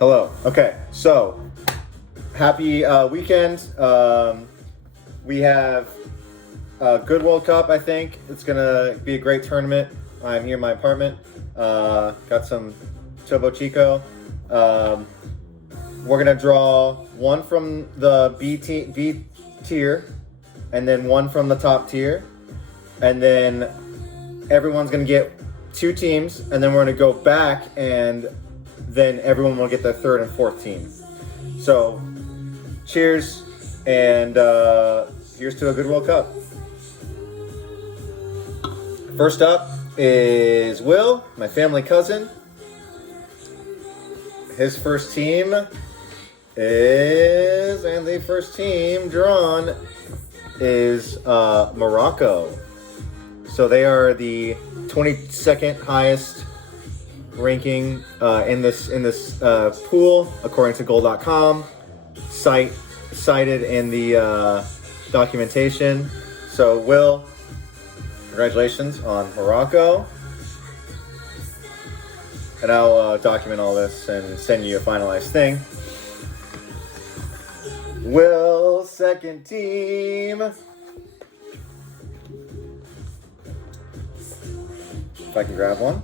Hello. Okay, so happy weekend. We have a good World Cup, I think. It's going to be a great tournament. I'm here in my apartment. Got some Topo Chico. We're going to draw one from the B tier and then one from the top tier. And then everyone's going to get two teams, and then we're going to go back, and then everyone will get their third and fourth team. So, cheers, and here's to a good World Cup. First up is Will, my family cousin. His first team is, and the first team drawn is Morocco. So they are the 22nd highest ranking in this pool, according to Goal.com, cited in the documentation. So, Will, congratulations on Morocco, and I'll document all this and send you a finalized thing. Will, second team. If I can grab one.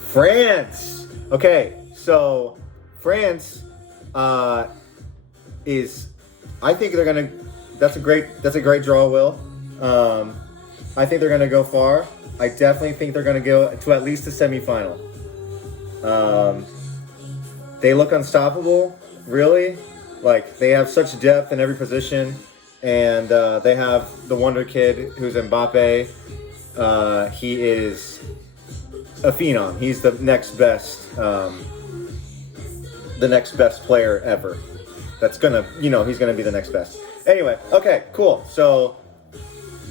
France. Okay, so France is. I think they're gonna. That's a great draw, Will. I think they're gonna go far. I definitely think they're gonna go to at least the semifinal. They look unstoppable, really. Like, they have such depth in every position, and they have the wonder kid who's Mbappe. He is a phenom. He's the next best player ever. That's he's gonna be the next best. Anyway, okay, cool. So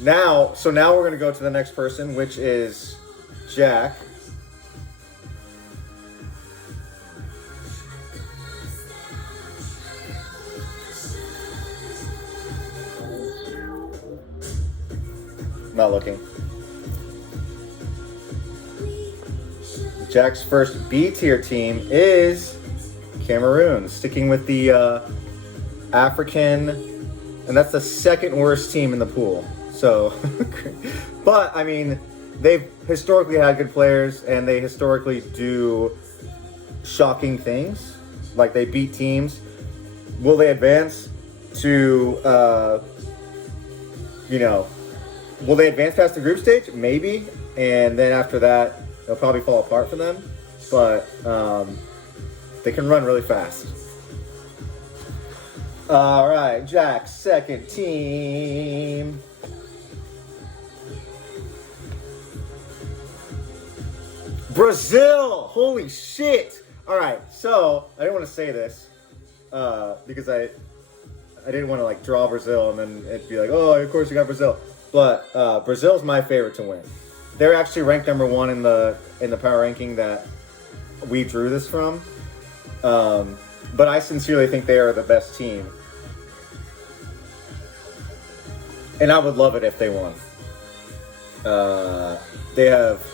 now we're gonna go to the next person, which is Jack. Not looking. Jack's first B tier team is Cameroon, sticking with the African, and that's the second worst team in the pool. So, but I mean, they've historically had good players, and they historically do shocking things. Like, they beat teams. Will they advance to, will they advance past the group stage? Maybe. And then after that, they'll probably fall apart for them. But they can run really fast. All right, Jack's second team. Brazil! Holy shit! All right, so I didn't want to say this because I didn't want to draw Brazil and then it'd be like, oh, of course you got Brazil. But Brazil's my favorite to win. They're actually ranked number one in the power ranking that we drew this from. But I sincerely think they are the best team. And I would love it if they won. They have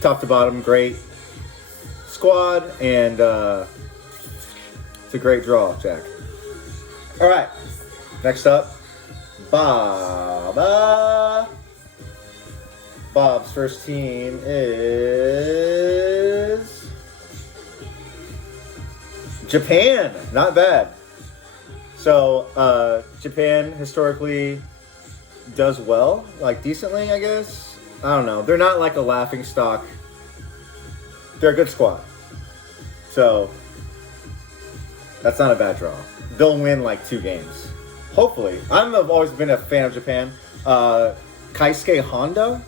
top to bottom great squad, and it's a great draw, Jack. All right, next up, Bob. Bob's first team is Japan. Not bad. So, Japan historically does well, decently, I guess. I don't know. They're not like a laughing stock. They're a good squad. So, that's not a bad draw. They'll win 2 games. Hopefully. I've always been a fan of Japan. Keisuke Honda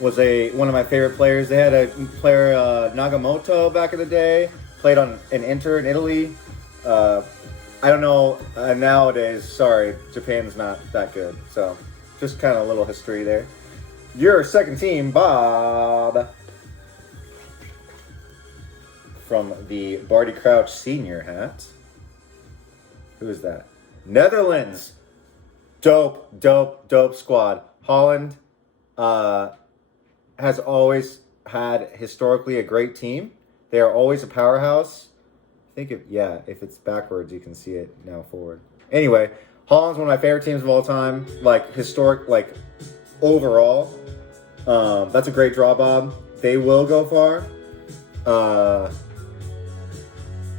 was one of my favorite players. They had a player, Nagamoto, back in the day. Played in Inter in Italy. I don't know. Nowadays, sorry, Japan's not that good. So, just kind of a little history there. Your second team, Bob. From the Barty Crouch Senior hat. Who is that? Netherlands. Dope squad. Holland has always had historically a great team. They are always a powerhouse. I think if it's backwards, you can see it now forward. Anyway, Holland's one of my favorite teams of all time. Like historic, like overall. That's a great draw, Bob. They will go far.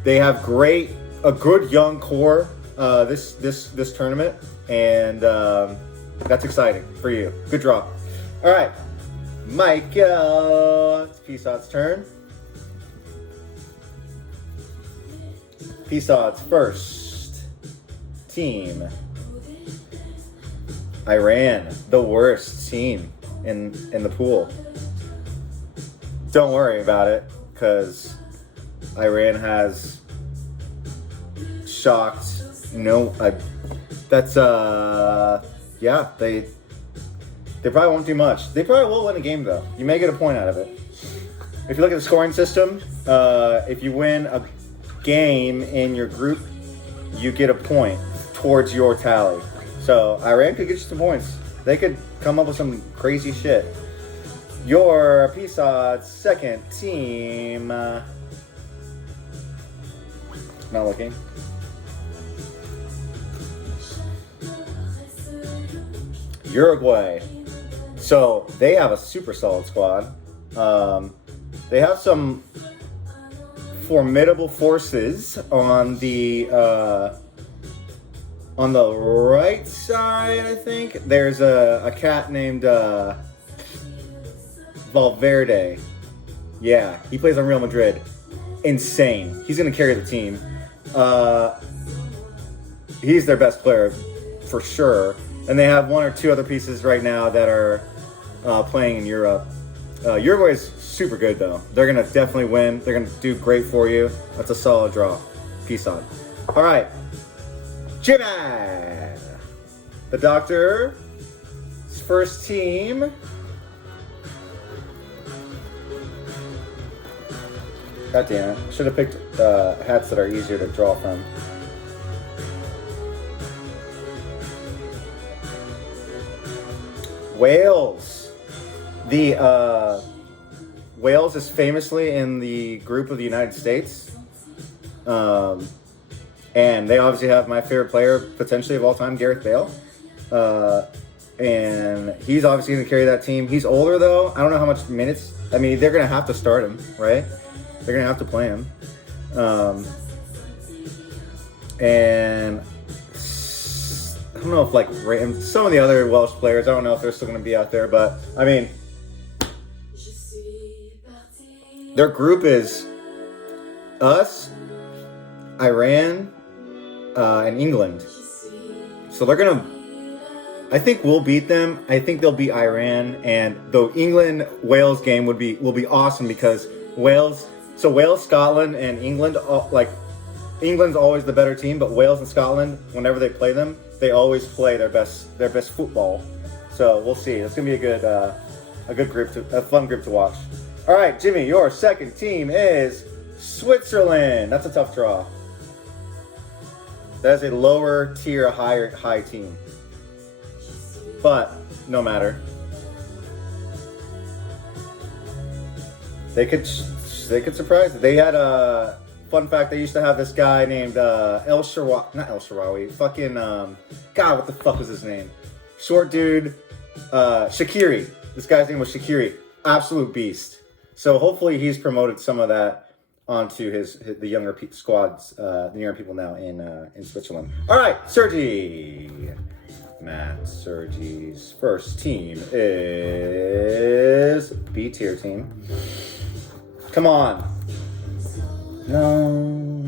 They have a good young core this tournament, and that's exciting for you. Good draw. All right, Michael. It's Peace Odds' turn. Peace Odds first team. Iran, the worst team in the pool. Don't worry about it, because Iran has shocked. That's they probably won't do much. They probably will win a game though. You may get a point out of it. If you look at the scoring system, if you win a game in your group, you get a point towards your tally. So Iran could get you some points. They could come up with some crazy shit. Your Peace Odds second team. Not looking. Uruguay. So they have a super solid squad. They have some formidable forces on the right side. I think there's a cat named Valverde. Yeah, he plays on Real Madrid. Insane. He's gonna carry the team. He's their best player for sure. And they have one or two other pieces right now that are playing in Europe. Uruguay is super good though. They're gonna definitely win. They're gonna do great for you. That's a solid draw. Peace on. All right, Jimmy, the Doctor's first team. God damn it! Should have picked hats that are easier to draw from. Wales. Wales is famously in the group of the United States. And they obviously have my favorite player, potentially of all time, Gareth Bale. And he's obviously going to carry that team. He's older, though. I don't know how much minutes. I mean, they're going to have to start him, right? They're going to have to play him. And I don't know if, like, some of the other Welsh players, I don't know if they're still going to be out there. But, I mean, their group is us, Iran, and England. So they're going to... I think we'll beat them. I think they'll beat Iran. And the England-Wales game will be awesome because Wales... So Wales, Scotland, and England, England's always the better team, but Wales and Scotland, whenever they play them, they always play their best football. So we'll see. It's gonna be a fun group to watch. All right, Jimmy, your second team is Switzerland. That's a tough draw. That is a lower tier, high team, but no matter. They could surprise. They had a fun fact. They used to have this guy named not El Shaarawy. Fucking God, what the fuck was his name? Short dude, Shaqiri. This guy's name was Shaqiri. Absolute beast. So hopefully he's promoted some of that onto the younger squads, the younger people now in Switzerland. All right, Sergi. Matt Sergi's first team is B tier team. Come on. No,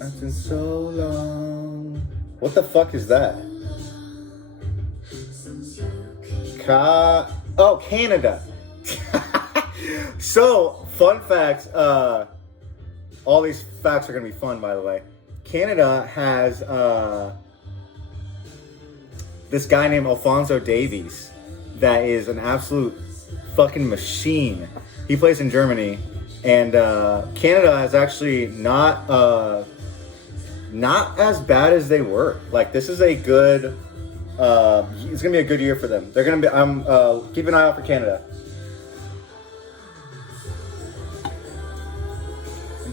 it's been so long. What the fuck is that? Canada. So, fun fact. All these facts are going to be fun, by the way. Canada has this guy named Alphonso Davies that is an absolute fucking machine. He plays in Germany. And Canada is actually not as bad as they were. Like, this is a good. It's gonna be a good year for them. They're gonna be. Keep an eye out for Canada.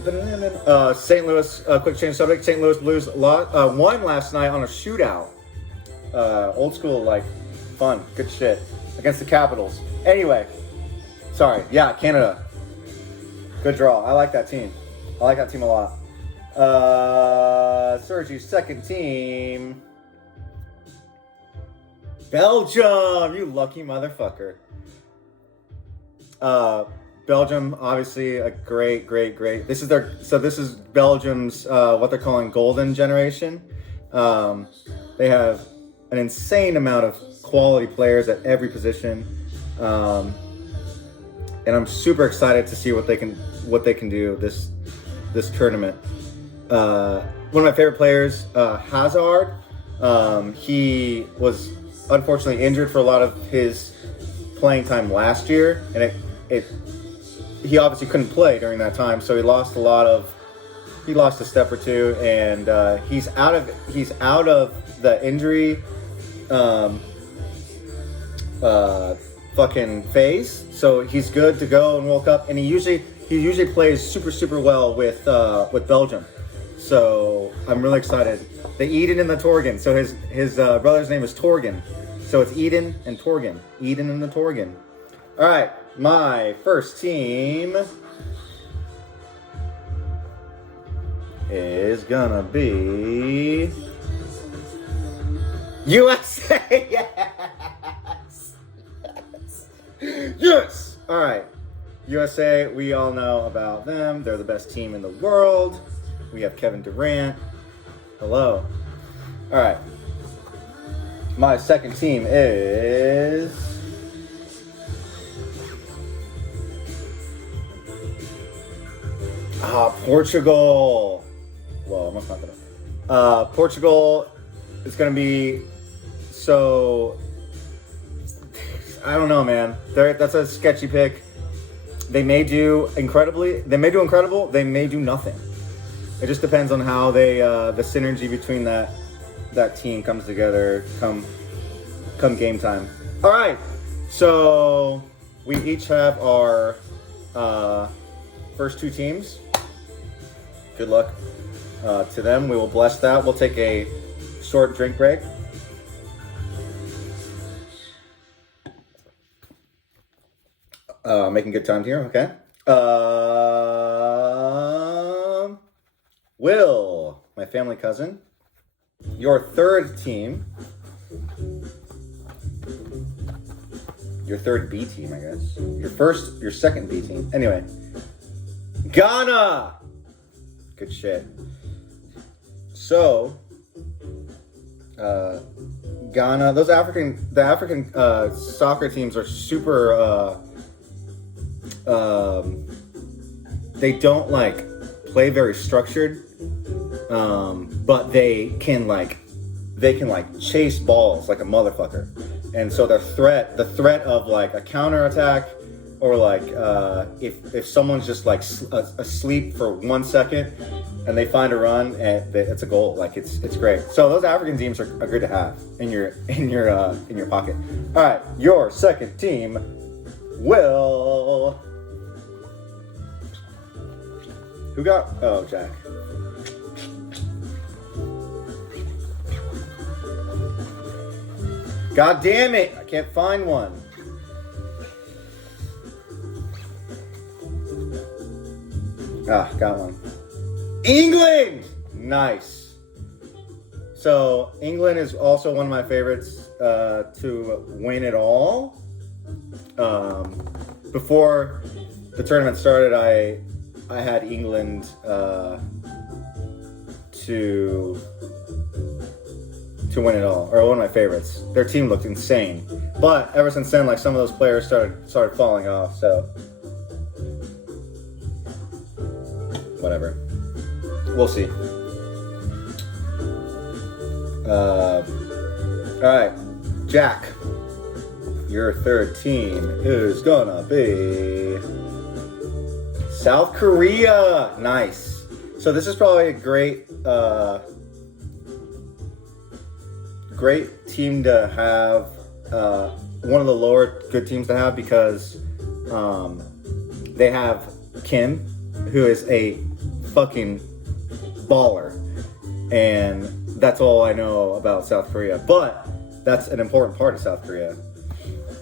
St. Louis, quick change subject. St. Louis Blues won last night on a shootout. Old school, like, fun, good shit. Against the Capitals. Anyway, sorry. Yeah, Canada. Good draw. I like that team. I like that team a lot. Sergi's second team. Belgium, you lucky motherfucker. Belgium, obviously a great. This is Belgium's what they're calling golden generation. They have an insane amount of quality players at every position, and I'm super excited to see what they can do this tournament. One of my favorite players, Hazard. He was unfortunately injured for a lot of his playing time last year, and he obviously couldn't play during that time, so he lost a step or two, and he's out of the injury fucking phase, so he's good to go in World Cup, and he usually plays super well with Belgium. So I'm really excited. The Eden and the Torgen. So his brother's name is Torgen. So it's Eden and Torgen. Eden and the Torgen. All right, my first team is gonna be USA. Yes. All right, USA. We all know about them. They're the best team in the world. We have Kevin Durant. Hello. All right. My second team is Portugal. Well, I'm not gonna. Portugal is gonna be so. I don't know, man. That's a sketchy pick. They may do incredible. They may do nothing. It just depends on how the synergy between that team comes together come game time. All right, so we each have our first two teams. Good luck to them. We will bless that. We'll take a short drink break. Making good time here. Okay. Will, my family cousin, your third team, your third B team, I guess. Your second B team. Anyway, Ghana. Good shit. So, Ghana, the African soccer teams are super. They don't play very structured. But they can chase balls like a motherfucker, and so the threat of a counterattack, or if someone's just asleep for 1 second and they find a run, and it's a goal. It's great. So those African teams are good to have in your pocket. All right, your second team will. Who got? Oh, Jack. God damn it! I can't find one. Ah, got one. England! Nice. So, England is also one of my favorites to win it all. Before the tournament started, I had England to win it all, or one of my favorites. Their team looked insane, but ever since then, some of those players started falling off. So whatever, we'll see. All right, Jack, your third team is gonna be South Korea. Nice. So this is probably a great team to have, one of the lower good teams to have, because they have Kim, who is a fucking baller. And that's all I know about South Korea. But that's an important part of South Korea.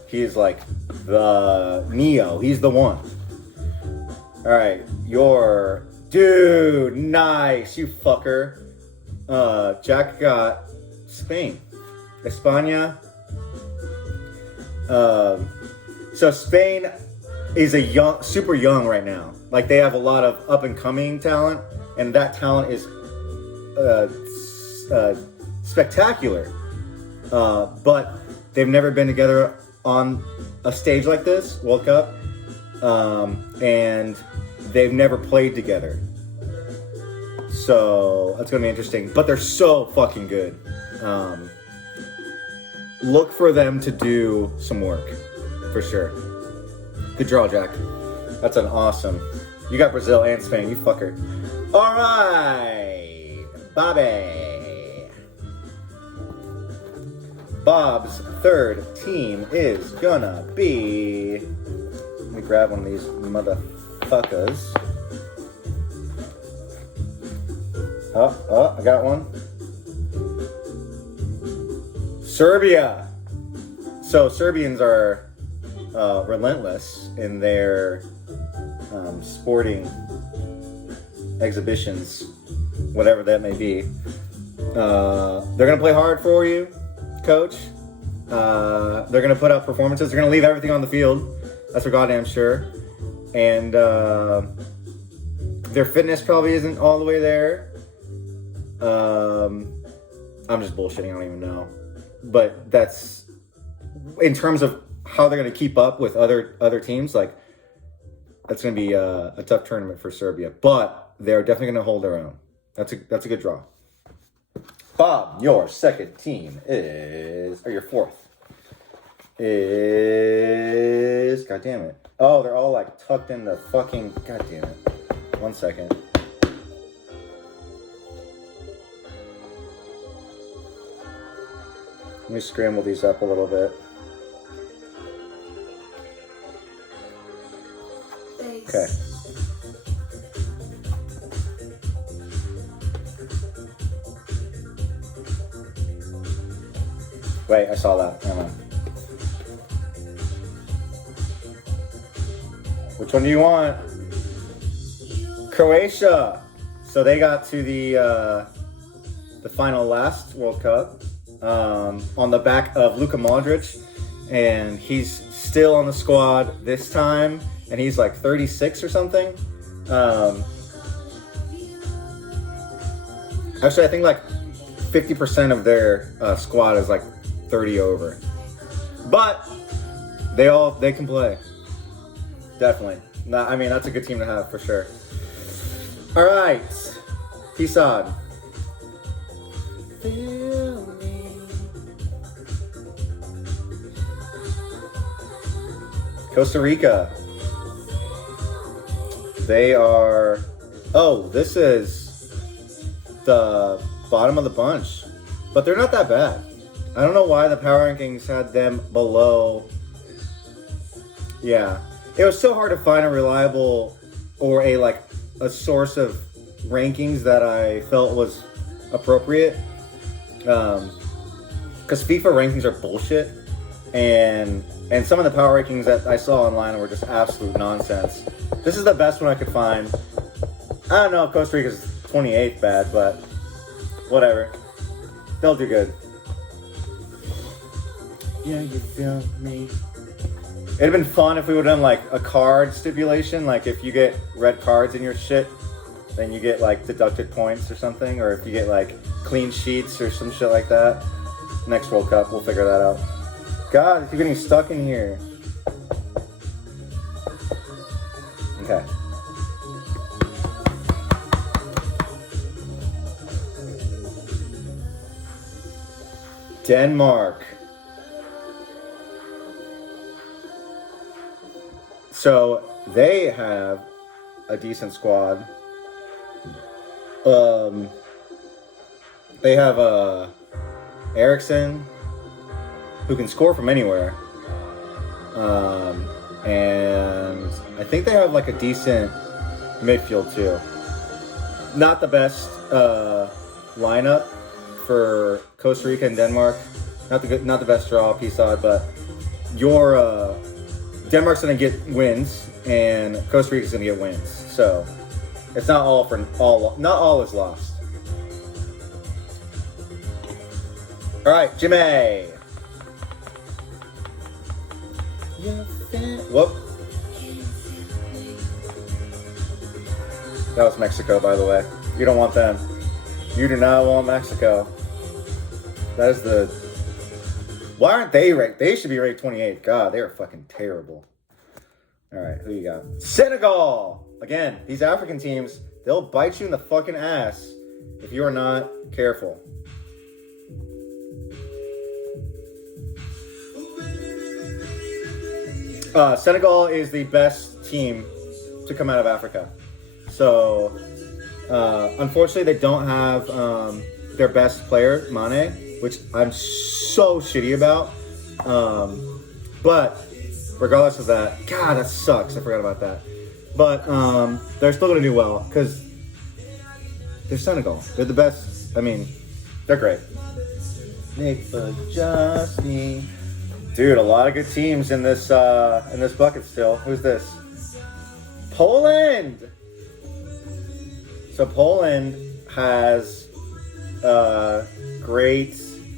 He's like the Neo. He's the one. All right, dude, nice, you fucker. Jack got Spain, España. So Spain is super young right now. Like they have a lot of up and coming talent, and that talent is spectacular. But they've never been together on a stage like this, World Cup, and they've never played together. So that's gonna be interesting. But they're so fucking good. Look for them to do some work, for sure. Good draw, Jack. That's an awesome. You got Brazil and Spain, you fucker. All right, Bobby. Bob's third team is gonna be. Let me grab one of these motherfuckers. Oh, I got one. Serbia. So Serbians are relentless in their sporting exhibitions, whatever that may be. They're gonna play hard for you, coach. They're gonna put up performances. They're gonna leave everything on the field. That's for goddamn sure. And their fitness probably isn't all the way there. I'm just bullshitting. I don't even know. But that's in terms of how they're going to keep up with other teams. Like that's going to be a tough tournament for Serbia, but they're definitely going to hold their own. That's a good draw. Bob, your second team or your fourth is, God damn it. Oh, they're all like tucked in the fucking, God damn it. 1 second. Let me scramble these up a little bit. Okay. Wait, I saw that. Hang on. Which one do you want? Croatia. So they got to the final last World Cup. On the back of Luka Modric, and he's still on the squad this time, and he's like 36 or something. Actually, I think like 50% of their squad is like 30 over, but they can play. Definitely. I mean, that's a good team to have for sure. All right, peace on. Costa Rica. They are. Oh, this is the bottom of the bunch, but they're not that bad. I don't know why the power rankings had them below. Yeah, it was so hard to find a reliable or a source of rankings that I felt was appropriate. Because FIFA rankings are bullshit, and some of the power rankings that I saw online were just absolute nonsense. This is the best one I could find. I don't know if Costa Rica's 28th bad, but whatever. They'll do good. Yeah, you feel me? It'd have been fun if we would have done like a card stipulation, like if you get red cards in your shit, then you get like deducted points or something, or if you get like clean sheets or some shit like that. Next World Cup, we'll figure that out. God, you're getting stuck in here. Okay. Denmark. So they have a decent squad. They have Eriksson, who can score from anywhere. And I think they have like a decent midfield too. Not the best lineup for Costa Rica and Denmark. Not the best draw, P-Sod, but your Denmark's gonna get wins and Costa Rica's gonna get wins. So it's not all is lost. All right, Jimmy. Whoop. That was Mexico, by the way. You don't want them. You do not want Mexico. That is the... Why aren't they ranked? They should be ranked 28. God, they are fucking terrible. All right, who you got? Senegal! Again, these African teams, they'll bite you in the fucking ass if you are not careful. Senegal is the best team to come out of Africa. So, unfortunately, they don't have their best player, Mane, which I'm so shitty about. But regardless of that, God, that sucks. I forgot about that. But they're still going to do well because they're Senegal. They're the best. I mean, they're great. Nick just me. Dude, a lot of good teams in this bucket still. Who's this? Poland! So Poland has great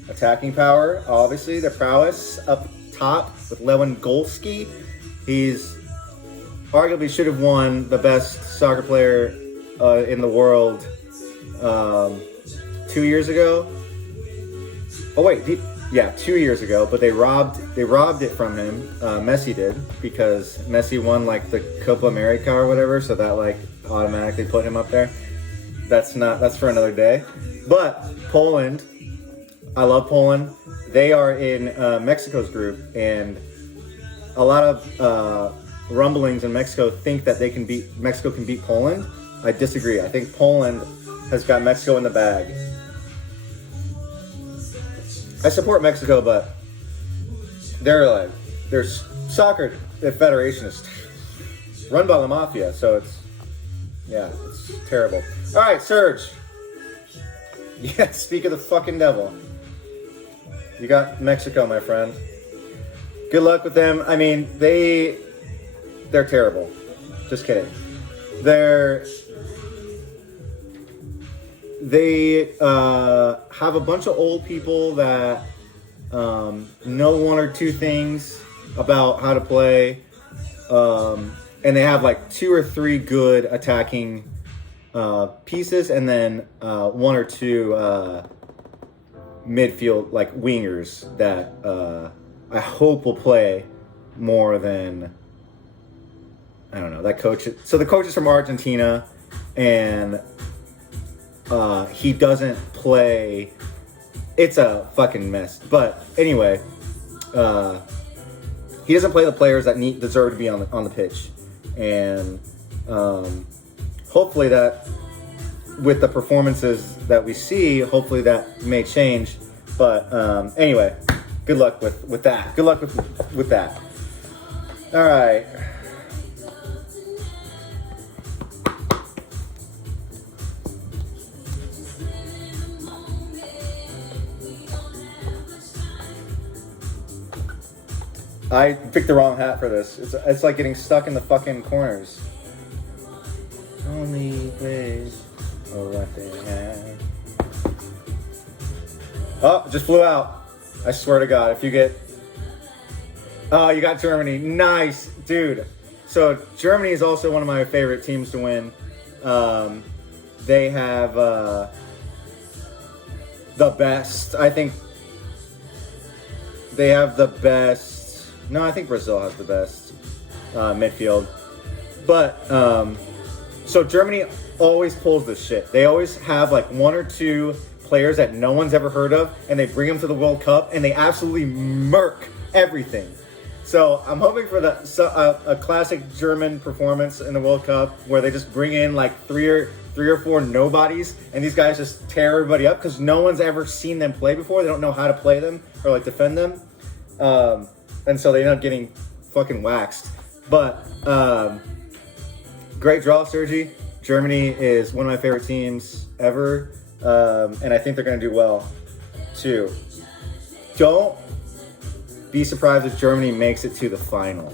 attacking power. Obviously, their prowess up top with Lewandowski. He's arguably should have won the best soccer player in the world 2 years ago. Oh wait, 2 years ago. But they robbed it from him. Messi did, because Messi won like the Copa America or whatever. So that like automatically put him up there. That's for another day. But Poland, I love Poland. They are in Mexico's group, and a lot of rumblings in Mexico think that Mexico can beat Poland. I disagree. I think Poland has got Mexico in the bag. I support Mexico, but their soccer federation is run by the mafia, so it's terrible. All right, Serge. Yeah, speak of the fucking devil. You got Mexico, my friend. Good luck with them. I mean, they're terrible. Just kidding. They have a bunch of old people that know one or two things about how to play, and they have like 2 or 3 good attacking pieces, and then 1 or 2 midfield like wingers that I hope will play more than, I don't know, that coach. So the coach is from Argentina, and he doesn't play. It's a fucking mess. But anyway, he doesn't play the players that deserve to be on the pitch, and hopefully that, with the performances that we see, hopefully that may change. But anyway, good luck with that. Good luck with that. All right. I picked the wrong hat for this. It's like getting stuck in the fucking corners. Only place for what they have. Oh, just flew out. I swear to God, if you get... Oh, you got Germany. Nice, dude. So Germany is also one of my favorite teams to win. They have the best. I think they have the best. No, I think Brazil has the best midfield. But, so Germany always pulls this shit. They always have like 1 or 2 players that no one's ever heard of, and they bring them to the World Cup, and they absolutely murk everything. So I'm hoping for a classic German performance in the World Cup where they just bring in like three or four nobodies, and these guys just tear everybody up because no one's ever seen them play before. They don't know how to play them or like defend them. And so they end up getting fucking waxed. But great draw, Sergi. Germany is one of my favorite teams ever, and I think they're going to do well too. Don't be surprised if Germany makes it to the final.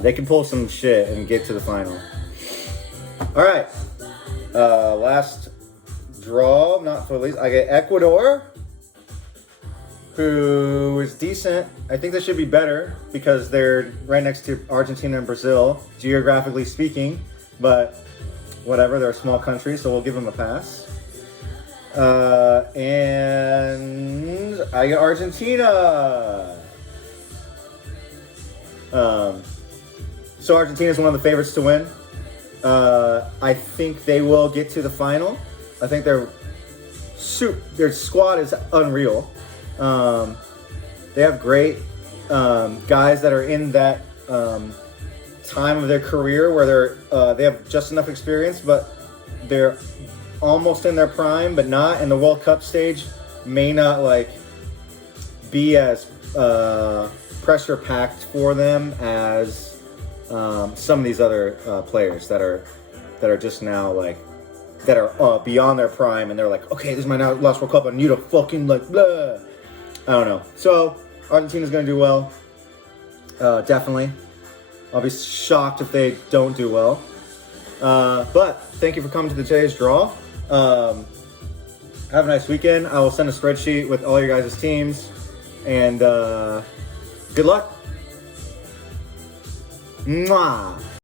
They can pull some shit and get to the final. All right, last draw, not for least, I get Ecuador, who is decent. I think they should be better because they're right next to Argentina and Brazil, geographically speaking, but whatever, they're a small country, so we'll give them a pass. And I get Argentina. So Argentina is one of the favorites to win. I think they will get to the final. I think their squad is unreal. They have great guys that are in that time of their career where they have just enough experience, but they're almost in their prime, but not. And the World Cup stage may not like be as pressure packed for them as some of these other players that are just now like that are beyond their prime, and they're like, okay, this is my last World Cup, I need to fucking like blah. I don't know. So Argentina's gonna do well, definitely. I'll be shocked if they don't do well. But thank you for coming to today's draw. Have a nice weekend. I will send a spreadsheet with all your guys' teams, and good luck. Mwah.